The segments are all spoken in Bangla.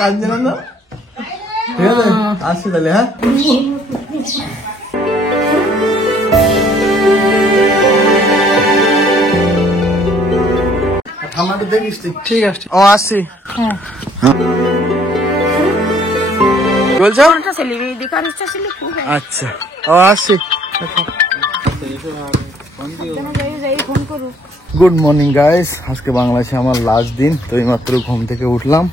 কাঁদছে না তো, ঠিক আছে আসছি তাহলে। হ্যাঁ ঠাম্মাটা দেখিস, ঠিক আছে। ও আসছি। বলছো আচ্ছা, ও আসছি। গুড মর্নিং গাইস, আজকে বাংলাদেশে আমার লাস্ট দিন। তো এইমাত্র ঘুম থেকে উঠলাম,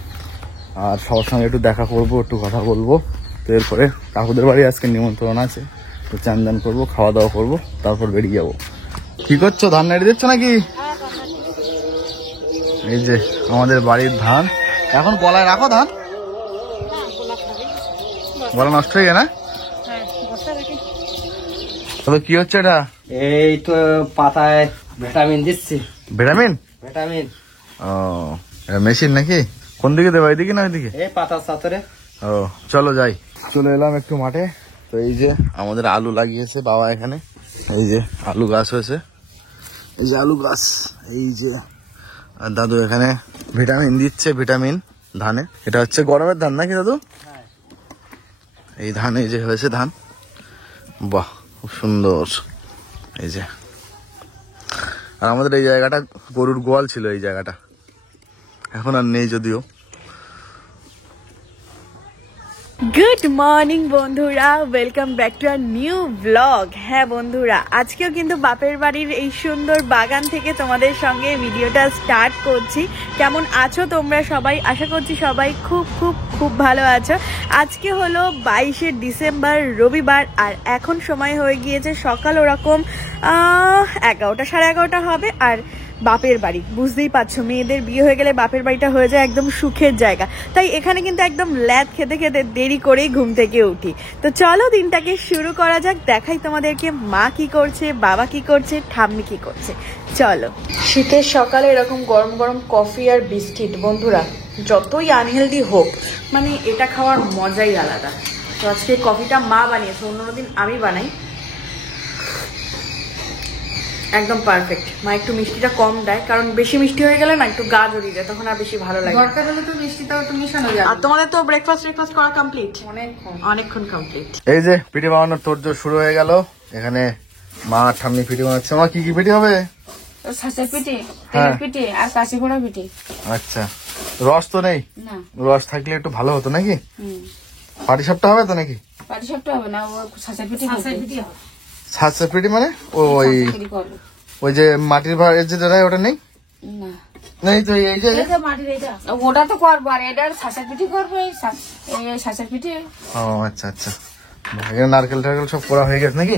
আর সবার সঙ্গে একটু দেখা করবো, একটু কথা বলবো। তো এরপরে কাকুদের বাড়ি আজকে নিমন্ত্রণ আছে, তো চান দান করবো, খাওয়া দাওয়া করবো, তারপর বেরিয়ে যাবো। কি করছো, ধান নাড়ি দিচ্ছ নাকি? এই যে আমাদের বাড়ির ধান, এখন গলায় রাখো ধান, গলা নষ্ট হয়ে গেছে না? তবে কি হচ্ছে এটা? এই তো পাতায় ভিটামিন দিচ্ছি। ভিটামিন? ভিটামিন। ও মেশিন নাকি? কোন দিকে দেবো, এইদিকে না ওইদিকে? এই পাতার সাথে। ও চলো যাই। চলে এলাম একটু মাঠে। তো এই যে আমাদের আলু লাগিয়েছে বাবা এখানে, এই যে আলু গাছ হয়েছে, এই যে আলু গাছ, এই যে আর দাদু এখানে ভিটামিন দিচ্ছে, ভিটামিন ধানে। এটা হচ্ছে গরমের ধান নাকি দাদু? এই ধান, এই যে হয়েছে ধান, বাহ খুব সুন্দর। এই যে আর আমাদের এই জায়গাটা গরুর গোয়াল ছিল, এই জায়গাটা এখন আর নেই যদিও। গুড মর্নিং বন্ধুরা, welcome back to our new blog. হ্যাঁ বন্ধুরা, আজকেও কিন্তু বাপের বাড়ির এই সুন্দর বাগান থেকে তোমাদের সঙ্গে ভিডিওটা স্টার্ট করছি। কেমন আছো তোমরা সবাই? আশা করছি সবাই খুব খুব খুব ভালো আছো। আজকে হলো 22শে ডিসেম্বর, রবিবার, আর এখন সময় হয়ে গিয়েছে সকাল ওরকম 11টা, 11:30 হবে। আর বাপের বাড়ি বুঝতেই পারছো, মেয়েদের বিয়ে হয়ে গেলে বাপের বাড়িটা হয়ে যায় একদম সুখের জায়গা। তাই এখানে কিন্তু একদম ল্যাদ খেতে খেতে দেরি করেই ঘুম থেকে উঠি। তো চলো দিনটাকে শুরু করা যাক, দেখাই তোমাদেরকে মা কি করছে, বাবা কি করছে, ঠাম্মি কি করছে। চলো। শীতের সকালে এরকম গরম গরম কফি আর বিস্কিট, বন্ধুরা যতই আনহেলদি হোক, মানে এটা খাওয়ার মজাই আলাদা। তো আজকে কফিটা মা বানিয়েছে, অন্যদিন আমি বানাই। একদম পারফেক্ট। মা একটু মিষ্টিটা কম দেয়, কারণ বেশি মিষ্টি হয়ে গেলে না একটু গা জড়িয়ে যায়, তখন আর বেশি ভালো লাগে। দরকার হলে তো মিষ্টিটাও একটু মিশানো যায়। আর তোমাদের তো ব্রেকফাস্ট করা কমপ্লিট? অনেকক্ষণ কমপ্লিট। এই যে পিঠে বানানোর তোড়জোড় শুরু হয়ে গেল। এখানে মা ঠাম্মি পিঠে বানাচ্ছে। মা কি কি পিঠে হবে? ছাঁচের পিঠে, তেলের পিঠে আর কাশি পোড়া পিঠে। আচ্ছা, রস তো নেই? না, রস থাকলে একটু ভালো হতো নাকি? পাটিসাপটা হবে তো নাকি? পাটিসাপটা হবে না, ছাঁচের পিঠে। ছাঁচের পিঠে মানে ওই যে মাটির ভাড়ের যেটা ওটা নেই? নেই তো। এই যে ওটা তো করবো, আর এটা ছাঁচের পিঠে করবো। এই ছাঁচের পিঠে। ও আচ্ছা আচ্ছা, নারকেল টারকেল সব করা হয়ে গেছে নাকি?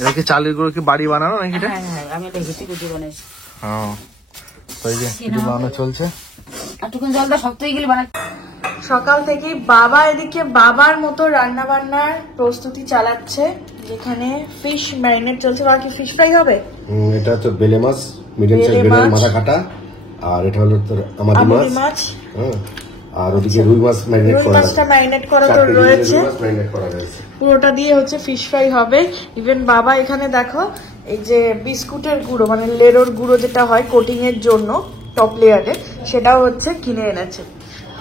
এটা কি চালের গুঁড়ো কি বাড়ি বানানো নাকি? আমি দেখেছি কুটি বানাইছি। এই যে পিঠে বানানো চলছে। একটুখানি জলটা শক্ত হয়ে গেলে বানাই। সকাল থেকে বাবা এদিকে বাবার মতো রান্না বান্নার প্রস্তুতি চালাচ্ছে, যেখানে ফিশ ম্যারিনেট চলছে। বাকি ফিশ ফ্রাই হবে। এটা তো বেলে মাছ, মিডিয়াম সাইজ বেলে মাথা কাটা, আর এটা হলো তোর আমাদি মাছ। আর ওদিকে রুই মাছ ম্যারিনেট করা, মাছটা ম্যারিনেট করা তো রয়েছে, পুরোটা দিয়ে হচ্ছে ফিশ ফ্রাই হবে। ইভেন বাবা এখানে দেখো এই যে বিস্কুটের গুঁড়ো, মানে লেরোর গুঁড়ো যেটা হয় কোটিং এর জন্য টপ লেয়ারে, সেটাও হচ্ছে কিনে এনেছে।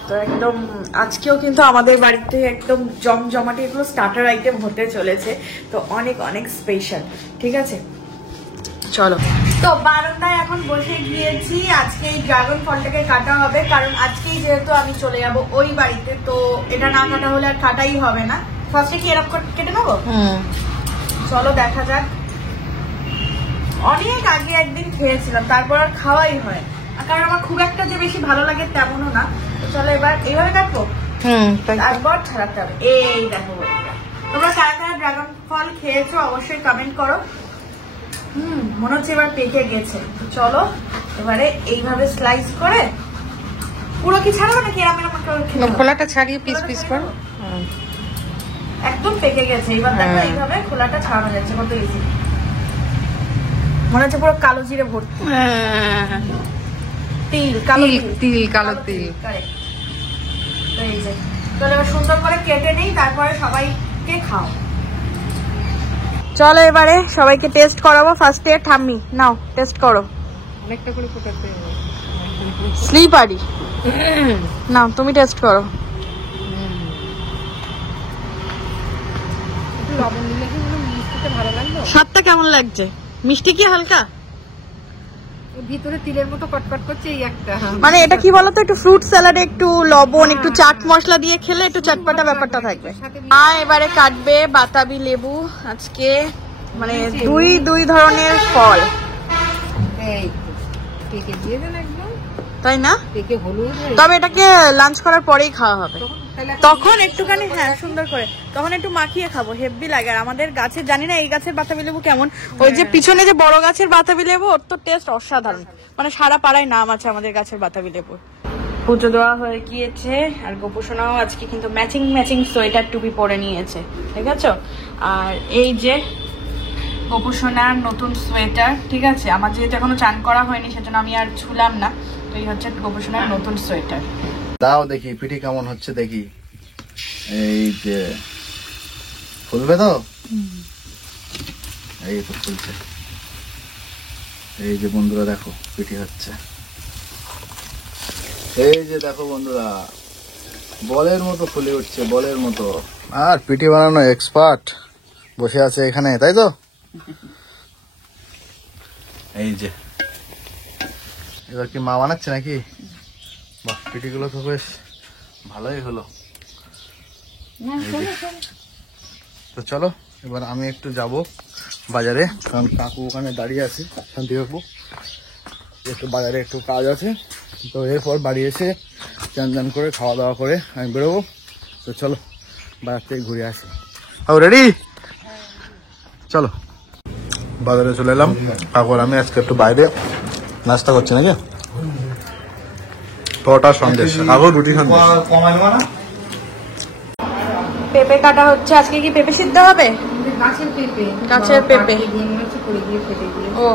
তো একদম আজকেও কিন্তু আমাদের বাড়িতে একদম জমজমাটি এগুলো স্টার্টার আইটেম হতে চলেছে, তো অনেক অনেক স্পেশাল। ঠিক আছে, চলো। তো বারান্দায় এখন বসে গিয়েছি। আজকে এই ড্রাগন ফলটাকে কাটা হবে, কারণ আজকেই যেহেতু আমি চলে যাব ওই বাড়িতে, তো এটা না কাটা হলে আর কাটাই হবে না। ফার্স্টে কি এরকম কেটে নেবো? চলো দেখা যাক। অনেক আগে একদিন খেয়েছিলাম, তারপর আর খাওয়াই হয়, কারণ আমার খুব একটা যে বেশি ভালো লাগে তেমনও না। চলো এবার এইভাবে কাটবো, তারপর ছাড়াতে হবে। এই দেখো তোমরা কারা কারা ড্রাগন ফল খেয়েছো অবশ্যই কমেন্ট করো। মনে হচ্ছে এবার পেকে গেছে। চলো এবারে এইভাবে স্লাইস করে, পুরো কি ছাড়াবো নাকি খোলাটা ছাড়িয়ে পিস পিস করো। একদম পেকে গেছে। এবার দেখো এইভাবে খোলাটা ছাড়ানো যাচ্ছে, কত ইজি। মনে হচ্ছে পুরো কালো জিরে ভর্তি। তিল, কালো তিল। এই যে চলো এবার সুন্দর করে কেটে নেই, তারপরে সবাইকে খাও। চলো এবারে সবাইকে টেস্ট করাবো। ফার্স্টে ঠাম্মি নাও টেস্ট করো। অনেকটা করে ফোটাতে হবে। স্লিপারি না তুমি টেস্ট করো। লবণ দিলে কি মিষ্টিটা ভালো লাগলো? স্বাদটা কেমন লাগছে? মিষ্টি কি হালকা? ভিতরে তিলের মতো কটকট করছে এই একটা। মানে এটা কি বলতো, একটু ফ্রুট স্যালাডে একটু লবণ একটু চাট মশলা দিয়ে খেলে একটু চটপটা ব্যাপারটা থাকবে। আর এবারে কাটবে বাতাবি লেবু। আজকে মানে দুই ধরনের ফল, এই পেকে দিয়ে দেন একদম, তাই না? পেকে হলুদ। তবে এটাকে লাঞ্চ করার পরেই খাওয়া হবে, তখন একটুখানি হ্যাঁ সুন্দর করে তখন একটু মাখিয়ে খাবো, হেভি লাগে। আর আমাদের গাছের জানি না এই গাছের বাতাবি লেবু কেমন, ওই যে পিছনে যে বড় গাছের বাতাবি লেবু ওর তো টেস্ট অসাধারণ, মানে সারা পাড়ায় নাম আছে আমাদের গাছের বাতাবি লেবু। পুজো দেওয়া হয়ে গিয়েছে আর গোপুসোনাও আজকে কিন্তু ম্যাচিং সোয়েটার টুপি পরে নিয়েছে, ঠিক আছে? আর এই যে গোপুসোনার নতুন সোয়েটার, ঠিক আছে? আমার যেহেতু এখনো চান করা হয়নি সেজন্য আমি আর ছুলাম না, তো এই হচ্ছে গোপুসোনার নতুন সোয়েটার। দাও দেখি পিঠে কেমন হচ্ছে দেখি। এই যে ফুলবে তো, এই তো ফুলছে। এই যে বন্ধুরা দেখো পিঠে হচ্ছে, এই যে দেখো বন্ধুরা বলের মতো ফুলে উঠছে, বলের মতো। আর পিঠে বানানো এক্সপার্ট বসে আছে এখানে, তাই তো? এই যে এবার কি মা বানাচ্ছে নাকি? বাহ, পিঠেগুলো তো বেশ ভালোই হলো। তো চলো এবার আমি একটু যাব বাজারে, কারণ কাকু ওখানে দাঁড়িয়ে আছে, শান্তি বাবু একটু বাজারে একটু কাজ আছে। তো এরপর বাড়ি এসে চান করে খাওয়া দাওয়া করে আমি বেরোবো। তো চলো বাজার থেকে ঘুরে আসি। ও রেডি, চলো বাজারে চলে এলাম। কাকু আমি আজকে একটু বাইরে নাস্তা করছি নাকি, পরোটা সন্দেশ, কাকু রুটি সন্দেশ। পেঁপে কাটা হচ্ছে। আজকে কি পেঁপে সিদ্ধ হবে? গাছের পেঁপে, গাছের পেঁপে। পড়ে গিয়ে ফেটে গিয়ে, ও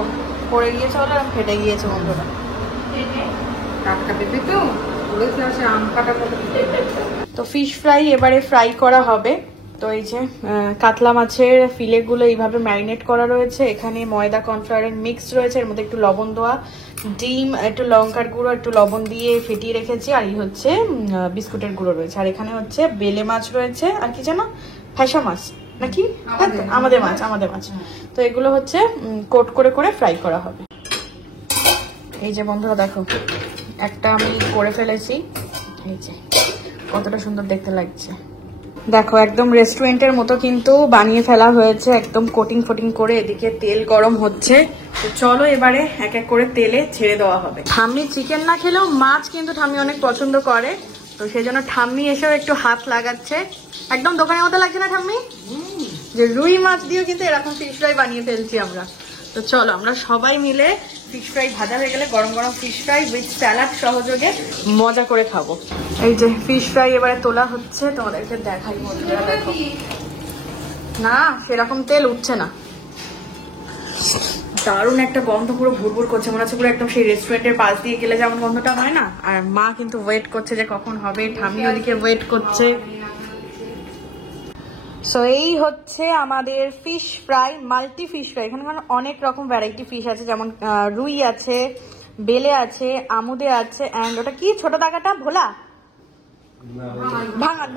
পড়ে গিয়েছে বলে ফেটে গিয়েছে বন্ধুরা। টাটকা পেঁপে তো পড়েছে, আসে আম কাটার মতো। তো ফিশ ফ্রাই এবারে ফ্রাই করা হবে। তো এই যে কাতলা মাছের ফিলেগুলো এইভাবে ম্যারিনেট করা রয়েছে। এখানে ময়দা কর্নফ্লাওয়ারের মিক্স রয়েছে, এর মধ্যে একটু লবণ দেওয়া, ডিম, একটু লঙ্কার গুঁড়ো, একটু লবণ দিয়ে ফেটিয়ে রেখেছি। আর এই হচ্ছে বিস্কুটের গুঁড়ো রয়েছে। আর এখানে হচ্ছে বেলে মাছ রয়েছে, আর কি জানো ফ্যাসা মাছ নাকি, আমাদের মাছ। তো এগুলো হচ্ছে কোট করে করে ফ্রাই করা হবে। এই যে বন্ধুরা দেখো একটা আমি করে ফেলেছি, এই যে কতটা সুন্দর দেখতে লাগছে দেখো, একদম রেস্টুরেন্টের মতো কিন্তু বানিয়ে ফেলা হয়েছে, একদম কোটিং ফোটিং করে। এদিকে তেল গরম হচ্ছে, তো চলো এবারে এক এক করে তেলে ছেড়ে দেওয়া হবে। ঠাম্মি চিকেন না খেলেও মাছ কিন্তু ঠাম্মি অনেক পছন্দ করে, তো সেই জন্য ঠাম্মি এসেও একটু হাত লাগাচ্ছে। একদম দোকানের মতো লাগছে না ঠাম্মি? যে রুই মাছ দিয়েও কিন্তু এরকম ফিশ ফ্রাই বানিয়ে ফেলছি আমরা। তো চলো আমরা সবাই মিলে ফিশ ফ্রাই ভাজা হয়ে গেলে গরম গরম ফিশ ফ্রাই উইথ স্যালাড সহযোগে মজা করে খাবো। এই যে ফিশ ফ্রাই এবারে তোলা হচ্ছে, তোমাদেরকে দেখাই বন্ধুরা দেখো। না সেরকম তেল উঠছে না, দারুণ একটা গন্ধ, পুরো ভুরভুর করছে, মনে হচ্ছে পুরো একদম সেই রেস্টুরেন্টের পাশ দিয়ে গেলে যেমন গন্ধটা হয় না। আর মা কিন্তু ওয়েট করছে যে কখন হবে, ঠাম্মি ওদিকে ওয়েট করছে। সো এই হচ্ছে আমাদের fish fry, multi fish fry. এখানে অনেক রকম ভ্যারাইটি ফিশ আছে, যেমন রুই আছে, বেলে আছে, আমুদে আছে, অ্যান্ড ওটা কি ছোট টাকাটা ভোলা,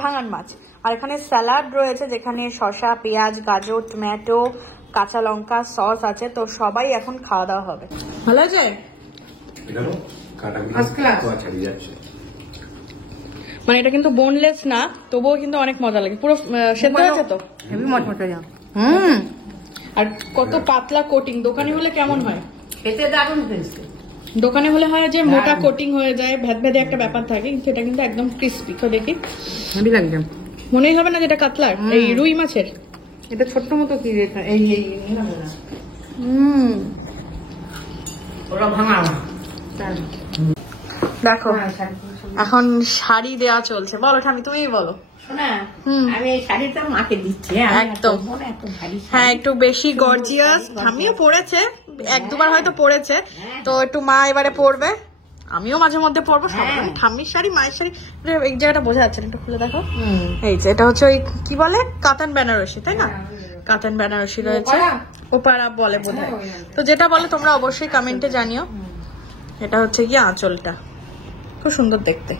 ভাঙান মাছ। আর এখানে স্যালাড রয়েছে যেখানে শসা, পেঁয়াজ, গাজর, টমেটো, কাঁচা লঙ্কা, সস আছে। তো সবাই এখন খাওয়া দাওয়া হবে। ভালো আছে, মানে এটা কিন্তু বোনলেস না, তবুও কিন্তু অনেক মজা লাগে, পুরো সেদ্ধ হয়েছে তো আর কত পাতলা কোটিং। দোকানে হলে কেমন হয়? খেতে দারুণ হয়েছে। দোকানে হলে হয় যে মোটা কোটিং হয়ে যায়, ভেদ ভেদে একটা ব্যাপার থাকে, কিন্তু এটা কিন্তু একদম ক্রিস্পি। তো দেখি মনেই হবে না যেটা কাতলার, এই রুই মাছের। এটা ছোট্ট মতো কি এই ওরা ভাঙা। দেখো এখন শাড়ি দেওয়া চলছে। বলো ঠামি, তুমি বলো। আমি এই শাড়িটা মাকে দিচ্ছি একদম, হ্যাঁ একটু বেশি গর্জিয়াস। ঠামিও পরেছে, এক দুবার হয়তো পরেছে, তো একটু মা এবারে পরবে, আমিও মাঝে মধ্যে পরবো। ঠাম্মির শাড়ি, মায়ের শাড়ি, এই জায়গাটা বোঝা যাচ্ছে না, একটু খুলে দেখো। এই যে এটা হচ্ছে ওই কি বলে কাতান বেনারসি, তাই না? কাতান বেনারসি রয়েছে, ওপারা বলে বোধহয়। তো যেটা বলে তোমরা অবশ্যই কমেন্টে জানিও। এটা হচ্ছে কি আঁচলটা, খুব খুব সুন্দর দেখতে।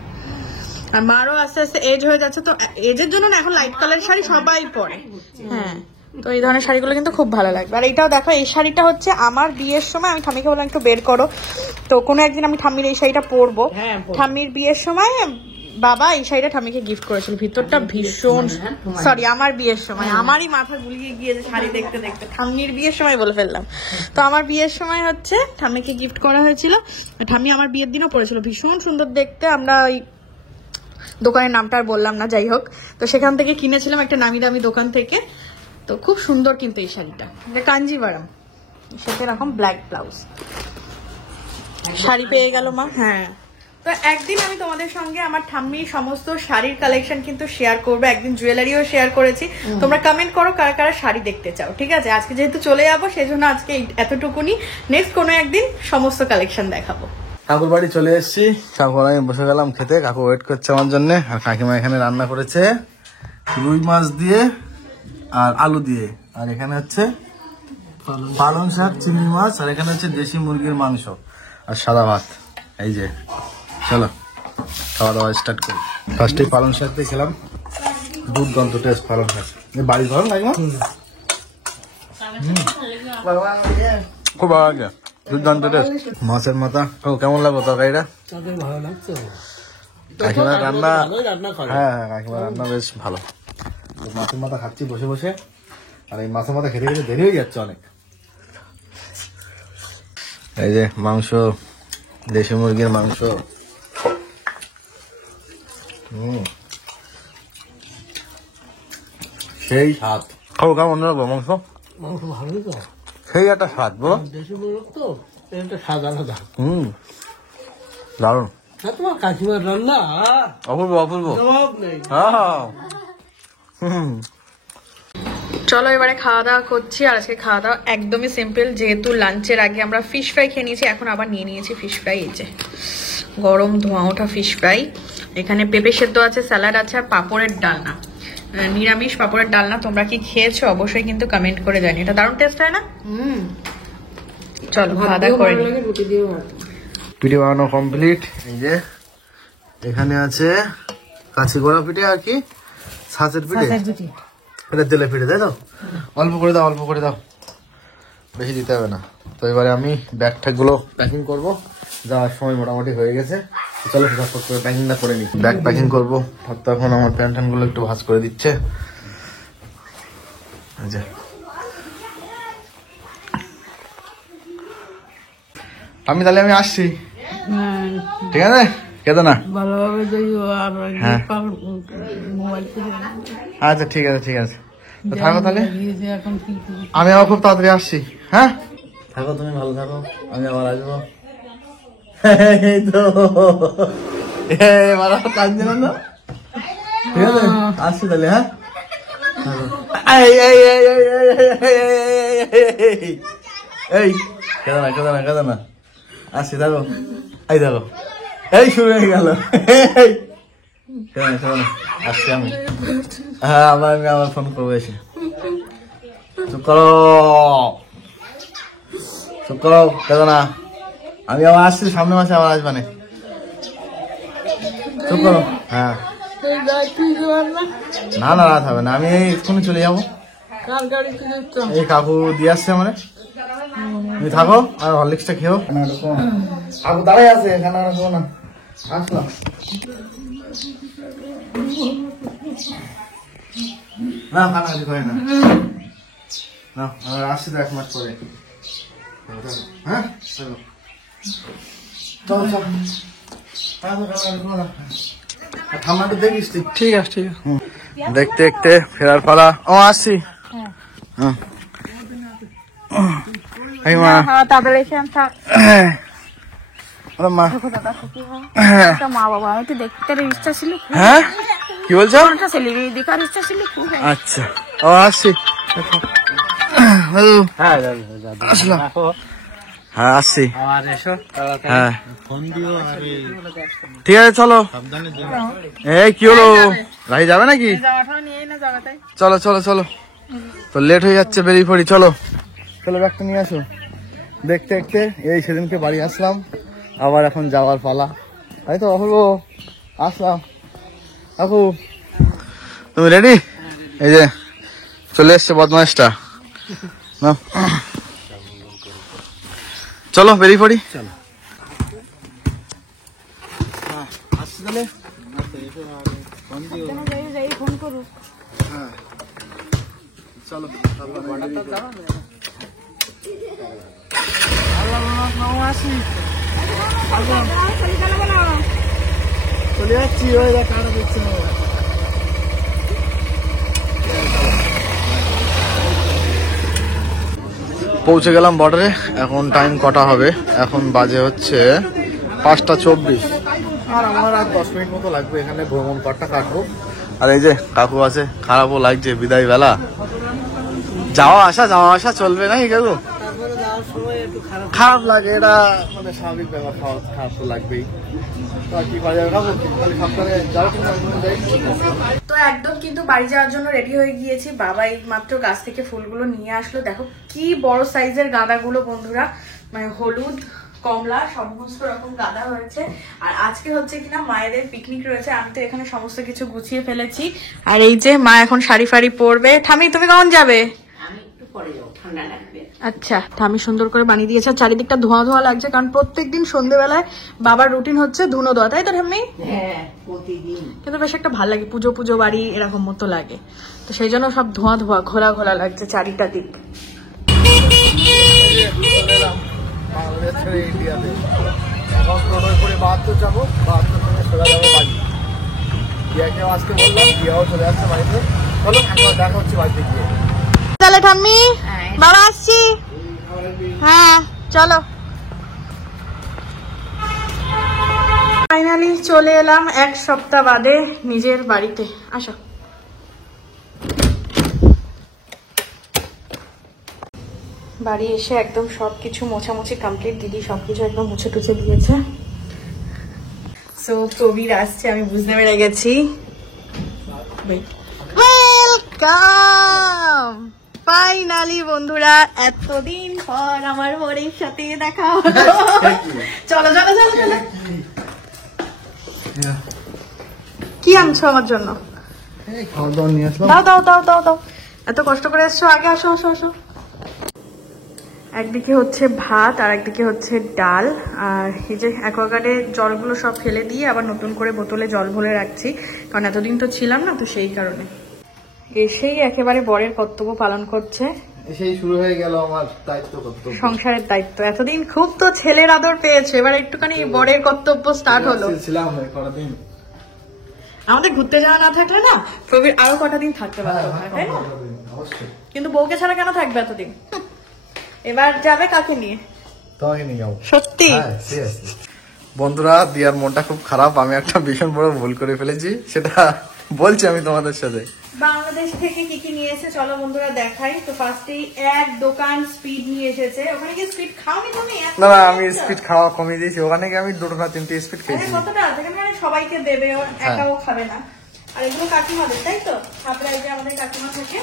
আর মারও আস্তে আস্তে এজ হয়ে যাচ্ছে, তো এজের জন্য না এখন লাইট কালার শাড়ি সবাই পরে। হ্যাঁ, তো এই ধরনের শাড়িগুলো কিন্তু খুব ভালো লাগবে। আর এটাও দেখো, এই শাড়িটা হচ্ছে আমার বিয়ের সময় আমি ঠাম্মিকে বললাম একটু বের করো, তো কোনো একদিন আমি ঠাম্মির এই শাড়িটা পরবো। ঠাম্মির বিয়ের সময় বাবা এই শাড়িটা ঠাম্মিকে গিফট করেছিল। ভিতরটা ভীষণ, সরি আমার বিয়ের সময়, আমারই মাথা গুলিয়ে গিয়েছে শাড়ি দেখতে দেখতে, ঠাম্মির বিয়ের সময় বলে ফেললাম। তো আমার বিয়ের সময় হচ্ছে ঠাম্মিকে গিফট করা হয়েছিল, ঠাম্মি আমার বিয়ের দিনও পরেছিল, ভীষণ সুন্দর দেখতে। আমরা ওই দোকানের নামটা আর বললাম না, যাই হোক, তো সেখান থেকে কিনেছিলাম একটা নামি দামি দোকান থেকে। তো খুব সুন্দর কিন্তু এই শাড়িটা, কাঞ্জিভারাম, সাথে এরকম ব্ল্যাক ব্লাউজ। শাড়ি পেয়ে গেল মা। হ্যাঁ, তো একদিন আমি তোমাদের সঙ্গে আমার ঠাম্মির সমস্ত শাড়ির কালেকশন কিন্তু শেয়ার করবো, একদিন জুয়েলারিও শেয়ার করেছি। তোমরা কমেন্ট করো কারা কারা শাড়ি দেখতে চাও, ঠিক আছে? আজকে যেহেতু চলে যাবো সেই জন্য আজকে এতটুকুনি, নেক্সট কোনো একদিন সমস্ত কালেকশন দেখাবো। কাকুর বাড়ি চলে এসেছি, কাকুর আমি বসে গেলাম খেতে, কাকু ওয়েট করছে আমার জন্য। আর কাকিমা এখানে রান্না করেছে রুই মাছ দিয়ে আর আলু দিয়ে, আর এখানে হচ্ছে পালং শাক, চিংড়ি মাছ, আর এখানে হচ্ছে দেশি মুরগির মাংস আর সাদা ভাত। এই যে চলো খাওয়া দাওয়া স্টার্ট করি। ফার্স্টে পালং শাক দিয়ে খেলাম, দুর্দান্ত টেস্ট পালং শাক। বাড়ির ভালো লাগে, খুব ভালো লাগে, দুর্দান্ত টেস্ট। মাছের মাথা কেমন লাগলো তরকারিটা? কাকিমার রান্না, হ্যাঁ কাকিমার রান্না বেশ ভালো। মাছের মাথা খাচ্ছি বসে বসে, আর এই মাছের মাথা খেতে খেতে দেরি হয়ে যাচ্ছে অনেক। এই যে মাংস, দেশি মুরগির মাংস, সেই স্বাদ। খাবো কেমন লাগলো মাংস? মাংস ভালোই তো, সেই একটা স্বাদ বলো, দেশি মুরগ তো, এটা স্বাদ আলাদা। দারুন। তোমার কাকিমার রান্না অপূর্ব অপূর্ব, জবাব নেই। চলো এবারে খাওয়া দাওয়া করছি। আর আজকে খাওয়া দাওয়া একদমই সিম্পল, যেহেতু লাঞ্চের আগে আমরা ফিশ ফ্রাই খেয়ে নিয়েছি, এখন আবার নিয়ে নিয়েছি ফিশ ফ্রাই। এই যে গরম ধোঁয়া ওঠা ফিশ ফ্রাই, এখানে পেঁপে সেদ্ধ আছে, স্যালাড আছে, আর পাঁপড়ের ডালনা, নিরামিষ পাঁপড়ের ডালনা। তোমরা কি খেয়েছো অবশ্যই কিন্তু কমেন্ট করে জানি, এটা দারুণ টেস্ট হয় না? চলো খাওয়া দাওয়া করে নিই। পিঠে বানানো কমপ্লিট। এই যে এখানে আছে কাছি গোড়া পিঠে আর কি ছাঁচের পিঠে, এটা তেলে পিঠে, তাই তো? অল্প করে দাও, অল্প করে দাও, বেশি দিতে হবে না। তো এবারে আমি ব্যাগ ট্যাগ গুলো প্যাকিং করবো, যাওয়ার সময় মোটামুটি হয়ে গেছে। চলো ফটাফট করে প্যাকিংটা করে নিই, ব্যাগ প্যাকিং করবো। তখন আমার প্যান্ট ট্যান্ট গুলো একটু ভাঁজ করে দিচ্ছে। আমি তাহলে আমি আসছি, ঠিক আছে? কেতো না ভালোভাবে হ্যাঁ, আচ্ছা ঠিক আছে ঠিক আছে, তো থাকো তাহলে, আমি আবার খুব তাড়াতাড়ি আসছি। হ্যাঁ থাকো, তুমি ভালো থাকো, আমি আবার আসবো। এই তো এবার কাঁদছে না তো, ঠিক আছে? আসছি তাহলে। হ্যাঁ এই কেদো না কেদো না কেদো না, আসছি, থাকো। এই দেখো, এই শুরু হয়ে গেল। আসছি আমি, হ্যাঁ আবার আমি আবার ফোন করবো এসে। চুপ করো চুপ করো, কেদো না, আমি আবার আসছি, সামনে মাসে আবার আসবানে। চুপ করো। হ্যাঁ না না রাত হবে না, আমি এক্ষুনি চলে যাবো। এই কাকু দিয়ে আসছে মানে, তুমি থাকো আর হরলিক্সটা খেও। কাকু দাঁড়াই আছে এখানে, না আসলাম। না কানাকাটি করে না, না আমার আসছি তো 1 মাস পরে। হ্যাঁ চলো চলো চলো, ঠান্ডাটা দেখিস। ঠিক আছে ঠিক আছে, দেখতে দেখতে ফেরার পালা। ও আসছি। হ্যাঁ কি বলছো? আচ্ছা ও আসছি, আসলাম। হ্যাঁ আসছি, হ্যাঁ ঠিক আছে চলো। এই কি হলো, গাড়ি যাবে নাকি? চলো চলো চলো, তো লেট হয়ে যাচ্ছে, বেরিয়ে পড়ি। চলো চলো, ব্যাগটা নিয়ে আসো। দেখতে দেখতে এই সেদিনকে বাড়ি আসলাম, আবার এখন যাওয়ার পালা। এই তো অপূর্ব আসলাম। কাকু তুমি রেডি? এই যে চলে এসছে বদমাইশটা। নাও। চলো বেরিয়ে পড়ি। আসছি তাহলে। হ্যাঁ চলো চলে যাচ্ছি। ওই দেখ কারো দিচ্ছে না। পৌঁছে গেলাম বর্ডারে। এখন টাইম কটা হবে? এখন বাজে হচ্ছে 5:24। আর আমার আর 10 মিনিট মতো লাগবে এখানে ভ্রমণ পাটটা কাটবো। আর এই যে কাকু আছে, খারাপও লাগছে বিদায় বেলা। যাওয়া আসা চলবে না কাকু? খারাপ লাগে, এটা মানে স্বাভাবিক ব্যাপার। খারাপ তো লাগবেই। তো একদম কিন্তু বাড়ি যাওয়ার জন্য রেডি হয়ে গিয়েছি। বাবা এই মাত্র গাছ থেকে ফুলগুলো নিয়ে আসলো। দেখো কি বড় সাইজের গাঁদাগুলো বন্ধুরা, মানে হলুদ কমলা সমস্ত রকম গাঁদা হয়েছে। আর আজকে হচ্ছে কিনা মায়েদের পিকনিক রয়েছে। আমি তো এখানে সমস্ত কিছু গুছিয়ে ফেলেছি। আর এই যে মা এখন শাড়ি ফাড়ি পরবে। ঠামি তুমি কখন যাবে? আচ্ছা, ঠামি সুন্দর করে বানিয়ে দিয়েছে। চারিদিকটা ধোঁয়া ধোঁয়া লাগছে, কারণ প্রত্যেকদিন সন্ধ্যেবেলায় বাবার রুটিন হচ্ছে ধুনো দেওয়া, তাই তো ঠাম্মি? হ্যাঁ, প্রতিদিন। কিন্তু বেশ একটা ভালো লাগে, পুজো পুজো বাড়ি এরকম মতো লাগে। তো সেই জন্য সব ধোঁয়া ধোঁয়া ঘোলা ঘোলা লাগছে চারিটা দিক। ইন্ডিয়াতে এখন টোটোয় করে 72 যাবো, 72 থেকে সোজা যাবো বাড়ি। দিয়াকেও আসতে বললাম, দিয়াও চলে আসছে বাড়িতে। চলো একবার দেখা হচ্ছে বাড়িতে গিয়ে। তাহলে ঠাম্মি বাবা আসছি। হ্যাঁ চলো। ফাইনালি চলে এলাম 1 সপ্তাহ বাদে নিজের বাড়িতে। আসো। বাড়ি এসে একদম সবকিছু মোছামুছি কমপ্লিট। দিদি সবকিছু একদম মুছে টুছে দিয়েছে। সো প্রবীর আসছে, আমি বুঝতে পেরে গেছি। ওয়েলকাম ফাইনালি বন্ধুরা, এতদিন পর আমার বরের সাথে দেখা হলো। চলো চলো চলো চলো। কি আনছো আমার জন্য? খাওয়া দাওয়া নিয়ে আসলাম। দাও দাও দাও দাও দাও। এত কষ্ট করে এসছো, আগে আসো আসো আসো। একদিকে হচ্ছে ভাত আর একদিকে হচ্ছে ডাল। আর এই যে অ্যাকোয়াগার্ডে জলগুলো সব ফেলে দিয়ে আবার নতুন করে বোতলে জল ভরে রাখছি, কারণ এতদিন তো ছিলাম না, তো সেই কারণে। এসেই একেবারে বরের কর্তব্য পালন করছে। এসেই শুরু হয়ে গেল আমার দায়িত্ব কর্তব্য, সংসারের দায়িত্ব। এতদিন খুব তো ছেলের আদর পেয়েছে, এবার একটুখানি বরের কর্তব্য স্টার্ট হলো। ছিলাম কটা দিন। আমাদের ঘুরতে যাওয়া না থাকলে না প্রবীর আরো কটা দিন থাকতে পারতো, তাই না? কিন্তু বউকে ছাড়া কেন থাকবে এতদিন? এবার যাবে কাকে নিয়ে? তোমাকে নিয়ে যাবো। সত্যি? বন্ধুরা, দিয়ার মনটা খুব খারাপ। আমি একটা ভীষণ বড় ভুল করে ফেলেছি, সেটা বলছি আমি তোমাদের সাথে। বাংলাদেশ থেকে কি কি নিয়ে এসেছে চলো বন্ধুরা দেখাই। তো ফার্স্টেই এক দোকান স্পিড নিয়ে এসেছে। ওখানে কি স্পিড খাওনি তুমি? না না, আমি স্পিড খাওয়া কমিয়ে দিয়েছি। ওখানে গিয়ে আমি 2 না 3টে স্পিড খেয়েছি। কতটা? যেখানে সবাইকে দেবে, ও একাও খাবে না। আর এগুলো কাকিমাদের, তাই তো? আপনারা এই যে আমাদের কাকিমা থাকে।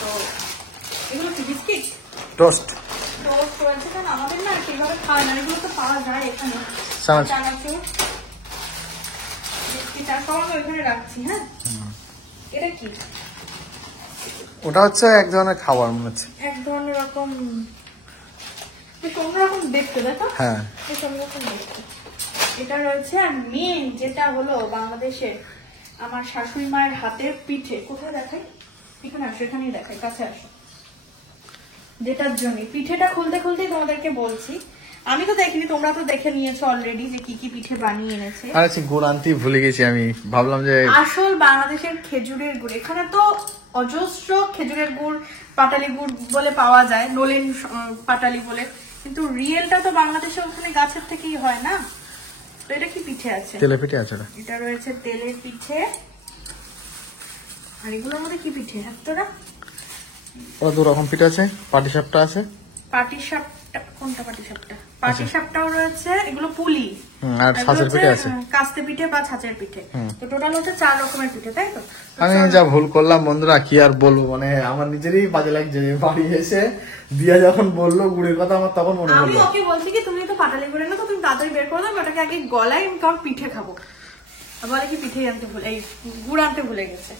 তো এগুলো কি বিস্কিট? টোস্ট। টোস্ট রয়েছে, কারণ আমাদের না সেইভাবে খাওয়া না। এগুলো তো পাওয়া যায় এখানে। চানাচুর, বিস্কিট আর সব আমি ওইখানে রাখছি। হ্যাঁ, এটা কি? ওটা হচ্ছে এক ধরনের খাবার মনে হচ্ছে। এক ধরনের রকম অন্যরকম দেখতে, দেখো। হ্যাঁ, অন্যরকম দেখতে এটা রয়েছে। আর মেন যেটা হলো বাংলাদেশের আমার শাশুড়ি মায়ের হাতের পিঠে। কোথায় দেখাই? এখানে আসো, এখানেই দেখাই, কাছে আসো। যেটার জন্য পিঠেটা খুলতে খুলতেই তোমাদেরকে বলছি। আমি তো দেখিনি, তোমরা তো দেখে নিয়েছো অলরেডি যে কি কি পিঠে বানিয়ে এনেছে। আচ্ছা, গুড় আনতেই ভুলে গেছি আমি। ভাবলাম যে আসল বাংলাদেশের খেজুরের গুড়। এখানে তো অজস্র খেজুরের গুড়, পাটালি গুড় বলে পাওয়া যায়, নলেন পাটালি বলে, কিন্তু রিয়েলটা তো বাংলাদেশে ওখানে গাছের থেকেই হয় না। তো এটা কি পিঠে আছে? তেলে পিঠে আছে। এটা রয়েছে তেলের পিঠে। আর এগুলোর মধ্যে কি পিঠে? এতটা ওরা 2 রকম পিঠে আছে। পাটিসাপটা আছে। পাটিসাপটা কোনটা পাটিসাপটা? পাটিসাপটাও রয়েছে, এগুলো পুলি, আর ছাঁচের পিঠে আছে, কাস্তে পিঠে বা ছাঁচের পিঠে। তো টোটাল হচ্ছে 4 রকমের পিঠে, তাই তো? আমি যা ভুল করলাম বন্ধুরা, কি আর বলবো, মানে আমার নিজেরই বাজে লাগছে। বাড়ি এসে দিয়া যখন বললো গুড়ের কথা, আমার তখন মনে আমি হলো, ওকে বলছি কি তুমি তো পাটালি করে না, তো তুমি তাড়াতাড়ি বের করে দাও, ওটাকে আগে গলায় কারণ পিঠে খাবো। বলে কি পিঠে আনতে ভুলে, এই গুড় আনতে ভুলে গেছে।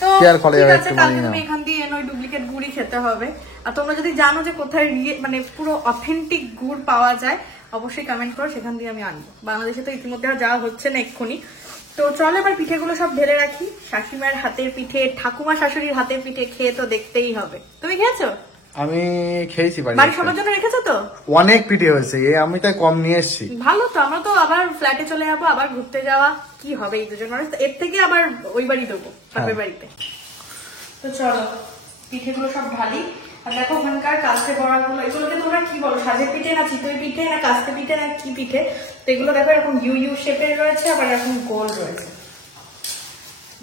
তো ঠিক আছে, কালকে তুমি এখান দিয়ে এনে ওই ডুপ্লিকেট গুড়ই খেতে হবে। আর তোমরা যদি জানো যে কোথায় মানে পুরো অথেন্টিক গুড় পাওয়া যায়, অবশ্যই কমেন্ট করো, সেখান দিয়ে আমি আনবো। বাংলাদেশে তো ইতিমধ্যে যাওয়া হচ্ছে না এক্ষুনি। তো চলো এবার পিঠেগুলো সব ঢেলে রাখি। শাশুড়িমার হাতের পিঠে, ঠাকুমা শাশুড়ির হাতের পিঠে খেয়ে তো দেখতেই হবে। তুমি খেয়েছো? আমি খেয়েছি, বাড়ি সবার জন্য রেখেছো তো? অনেক পিঠে হয়েছে, আমি তাই কম নিয়ে এসেছি। ভালো তো, আমরা তো আবার ফ্ল্যাটে চলে যাবো, আবার ঘুরতে যাওয়া কি হবে এই দুজন মানুষ, এর থেকে আবার ওই বাড়ি দেবো, বাপের বাড়িতে। তো চলো পিঠেগুলো সব ঢালি। আর দেখো ওখানকার কাস্তে বড়াগুলো, এগুলোকে তোমরা কি বলো, সাজের পিঠে না চিতই পিঠে না কাস্তে পিঠে না কি পিঠে? তো এগুলো দেখো এরকম ইউ শেপের রয়েছে, আবার এরকম গোল রয়েছে।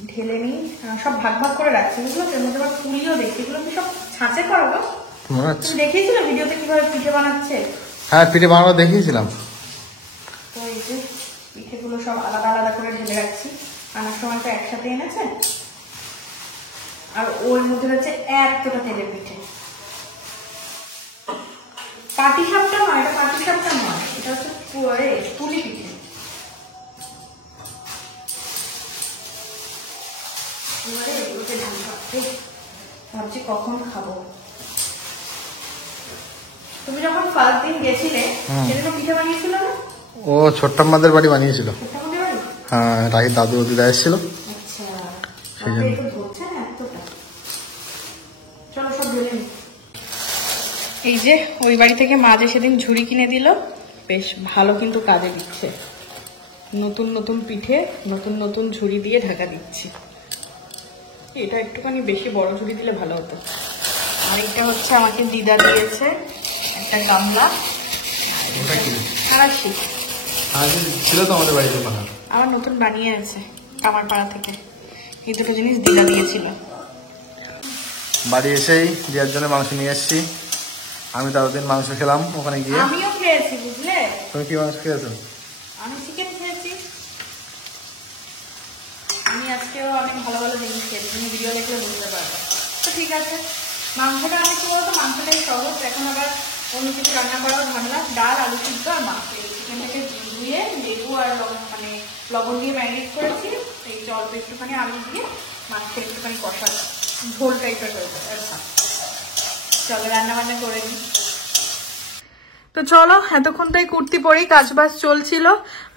ঢেলে নিই, সব ভাগ ভাগ করে রাখছি। এগুলো এর মধ্যে আবার পুলিও দেখছি, এগুলো কি সব ছাঁচে করো গো? তুমি দেখিয়েছিলে ভিডিওতে কিভাবে পিঠে বানাচ্ছে? হ্যাঁ, পিঠে বানানো দেখিয়েছিলাম। তো এই যে পিঠেগুলো সব আলাদা আলাদা করে ঢেলে রাখছি। আনার সময় তো একসাথে এনেছে। আর ওর মধ্যে হচ্ছে এতটা তেলের পিঠে। পাটিসাপটা নয়, এটা পাটিসাপটা নয়, এটা হচ্ছে পুলি পিঠে। এবারে এগুলোকে ঢালতে ভাবছি কখন খাবো। তুমি যখন ফার্স্ট দিন গেছিলে সেদিন পিঠে বানিয়েছিল না? ও ছোট্টাম্মাদের বাড়ি বানিয়েছিল। ছোট্টাম্মাদের বাড়ি? হ্যাঁ, রাহির দাদু দিদা এসেছিল। আচ্ছা, একটু ধরছে না এতটা। চলো সব ঢেলে নিই। এই যে ওই বাড়ি থেকে মা যে সেদিন ঝুড়ি কিনে দিল, বেশ ভালো কিন্তু কাজে দিচ্ছে। নতুন নতুন পিঠে নতুন নতুন ঝুড়ি দিয়ে ঢাকা দিচ্ছি। এটা একটুখানি বেশি বড় ঝুড়ি দিলে ভালো হতো। আর এটা হচ্ছে আমাকে দিদা দিয়েছে একটা গামলা, কারাশি ছিল তো আমাদের বাড়িতে, আমার নতুন বানিয়ে আছে আমার পাড়া থেকে। এই দুটো জিনিস দিদা দিয়েছিল। বাড়ি এসেই দিয়ার জন্য মাংস নিয়ে এসেছি। আমি তার দিন মাংস খেলাম ওখানে গিয়ে। আমিও খেয়েছি, বুঝলে? তুমি কি মাংস খেয়েছো? আমি চিকেন খেয়েছি। আমি আজকেও অনেক ভালো ভালো জিনিস খেয়েছি, তুমি ভিডিও দেখলে বুঝতে পারবে। তো ঠিক আছে, মাংসটা আমি কি বলতো, মাংসটাই সহজ। এখন আবার অন্য কিছু রান্না করাও ঝামেলা। ডাল, আলু সিদ্ধ আর মাছ, চিকেনটাকে ধুয়ে লেবু আর লবণ দিয়ে ম্যারিনেট করেছি। এই অল্প একটুখানি আলু দিয়ে মাছটা একটুখানি কষা ঝোল টাইপের হয়ে যাবে। আচ্ছা চলো রান্না বান্না করে নিই। তো চলো, এতক্ষণ তাই কুর্তি পরেই কাজ বাজ চলছিল,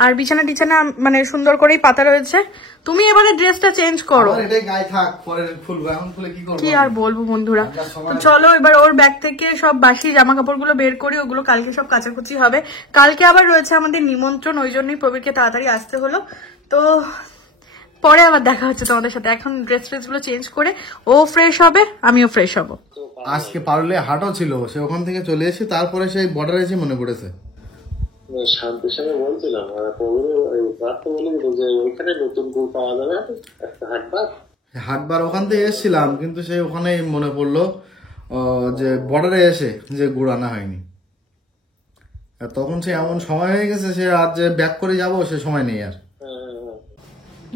আর বিছানা টিছানা মানে সুন্দর করেই পাতা রয়েছে। তুমি এবারে ড্রেসটা চেঞ্জ করো। এটাই গায়ে থাক, পরে খুলবো, এখন খুলে কি করব? কি আর বলবো বন্ধুরা। তো চলো এবার ওর ব্যাগ থেকে সব বাসি জামা কাপড় গুলো বের করি, ওগুলো কালকে সব কাচাকুচি হবে। কালকে আবার রয়েছে আমাদের নিমন্ত্রণ, ওই জন্যই প্রবীরকে তাড়াতাড়ি আসতে হলো। তো পরে আবার দেখা হচ্ছে তোমাদের সাথে। এখন ড্রেস গুলো চেঞ্জ করে ও ফ্রেশ হবে, আমিও ফ্রেশ হবো। আজকে পারলে হাটও ছিল, সে ওখান থেকে চলে এসে তারপরে সেই বর্ডারে এসে মনে পড়েছে। শান্তির সঙ্গে বলছিলাম যে ওইখানে নতুন গুড় পাওয়া যাবে একটা হাটবার ওখান থেকে এসেছিলাম, কিন্তু সেই ওখানে মনে পড়লো যে বর্ডারে এসে যে গুড় আনা হয়নি। তখন সে এমন সময় হয়ে গেছে, সে আজ যে ব্যাক করে যাবো সে সময় নেই আর।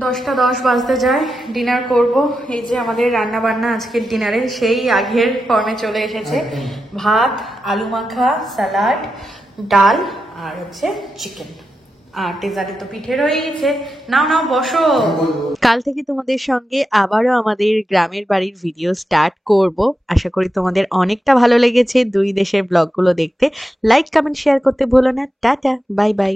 10টা 10 বাজতে যায়, ডিনার করব। এই যে আমাদের রান্না বান্না আজকের ডিনারে সেই আগের ফর্মে চলে এসেছে। ভাত, আলু মাখা, স্যালাড, ডাল আর হচ্ছে চিকেন। আর ডেজার্টে তো পিঠে রয়ে গেছে। নাও নাও বসো। কাল থেকে তোমাদের সঙ্গে আবারও আমাদের গ্রামের বাড়ির ভিডিও স্টার্ট করব। আশা করি তোমাদের অনেকটা ভালো লেগেছে দুই দেশের ব্লগগুলো দেখতে। লাইক, কমেন্ট, শেয়ার করতে ভুলো না। Tata, bye bye.